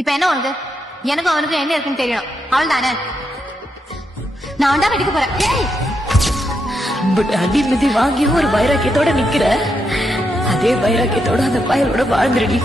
இப்ப என்ன உனக்கு? எனக்கும் அவனுக்கும் என்ன இருக்குன்னு தெரியணும். அவள் தானே நான் வந்தா வெடிக்க போறேன். பட் அடி மிதி வாங்கியும் ஒரு வைராக்கியத்தோட நிக்கிற. அதே வைராக்கியத்தோட அந்த பயலோட வாழ்ந்துருடி.